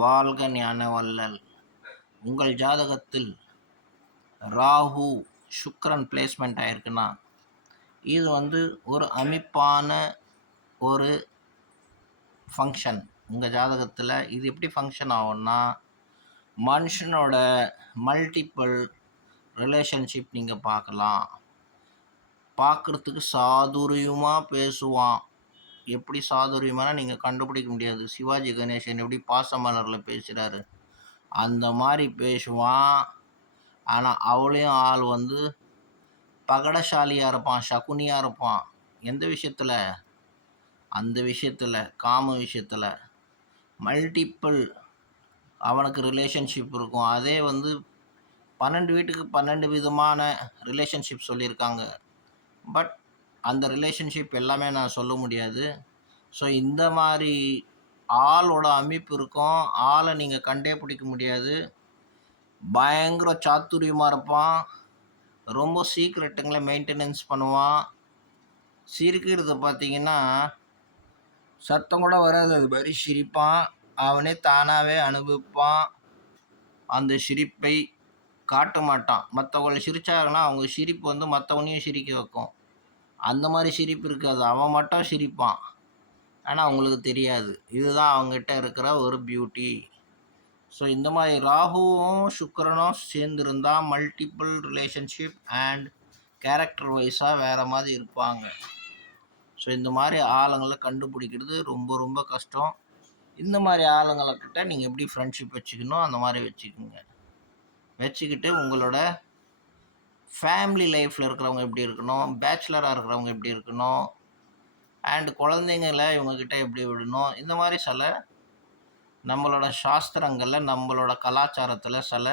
வாழ்க ஞானவள்ளல். உங்கள் ஜாதகத்தில் ராகு சுக்கிரன் பிளேஸ்மெண்ட் ஆயிருக்குன்னா இது ஒரு அமைப்பான ஒரு ஃபங்க்ஷன். உங்கள் ஜாதகத்தில் இது எப்படி ஃபங்க்ஷன் ஆகும்னா, மனுஷனோட மல்டிபிள் ரிலேஷன்ஷிப் நீங்கள் பார்க்கலாம். பார்க்குறதுக்கு சாதுரியமாக பேசுவான். எப்படி சாதுரியமான நீங்கள் கண்டுபிடிக்க முடியாது. சிவாஜி கணேசன் எப்படி பாசமலரில் பேசுகிறாரு அந்த மாதிரி பேசுவான். ஆனால் அவளையும் ஆள் பகடசாலியாக இருப்பான், சகுனியாக இருப்பான். எந்த விஷயத்தில்? அந்த விஷயத்தில், காம விஷயத்தில் மல்டிப்பிள் அவனுக்கு ரிலேஷன்ஷிப் இருக்கும். அதே 12 வீட்டுக்கு 12 விதமான ரிலேஷன்ஷிப் சொல்லியிருக்காங்க. பட் அந்த ரிலேஷன்ஷிப் எல்லாமே நான் சொல்ல முடியாது. ஸோ இந்த மாதிரி ஆளோட அமைப்பு இருக்கும். ஆளை நீங்கள் கண்டே பிடிக்க முடியாது. பயங்கர சாத்துரியமாக இருப்பான். ரொம்ப சீக்ரெட்டுங்களை மெயின்டெனன்ஸ் பண்ணுவான். சிரிக்கிறது பார்த்தீங்கன்னா சத்தம் கூட வராது, அது மாதிரி சிரிப்பான். அவனே தானாகவே அனுபவிப்பான். அந்த சிரிப்பை காட்ட மாட்டான். மற்றவங்களை சிரித்தாங்கன்னா அவங்க சிரிப்பு மற்றவனையும் சிரிக்க வைக்கும். அந்த மாதிரி சிரிப்பு இருக்காது, அவன் மட்டும் சிரிப்பான். ஆனால் அவங்களுக்கு தெரியாது. இதுதான் அவங்ககிட்ட இருக்கிற ஒரு பியூட்டி. ஸோ இந்த மாதிரி ராகுவும் சுக்கிரனும் சேர்ந்துருந்தால் மல்டிபிள் ரிலேஷன்ஷிப் அண்ட் கேரக்டர் வைஸாக வேறு மாதிரி இருப்பாங்க. ஸோ இந்த மாதிரி ஆளுங்களை கண்டுபிடிக்கிறது ரொம்ப ரொம்ப கஷ்டம். இந்த மாதிரி ஆளுங்கள்கிட்ட நீங்கள் எப்படி ஃப்ரெண்ட்ஷிப் வச்சுக்கணும் அந்த மாதிரி வச்சுக்கிட்டு உங்களோட ஃபேமிலி லைஃப்பில் இருக்கிறவங்க எப்படி இருக்கணும், பேச்சுலராக இருக்கிறவங்க எப்படி இருக்கணும், அண்டு குழந்தைங்களை இவங்கக்கிட்ட எப்படி விடணும், இந்த மாதிரி சில நம்மளோட சாஸ்திரங்களில் நம்மளோட கலாச்சாரத்தில் சில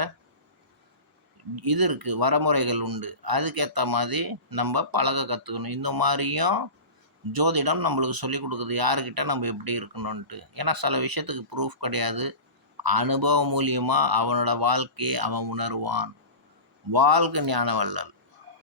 இது இருக்குது, வரமுறைகள் உண்டு. அதுக்கேற்ற மாதிரி நம்ம பழக கற்றுக்கணும். இந்த மாதிரியும் ஜோதிடம் நம்மளுக்கு சொல்லிக் கொடுக்குது, யாருக்கிட்ட நம்ம எப்படி இருக்கணும்ன்ட்டு. ஏன்னா சில விஷயத்துக்கு ப்ரூஃப் கிடையாது. அனுபவம் மூலியமாக அவனோட வாழ்க்கையை அவன் உணர்வான். வாழ்க ஞானவள்ளல்.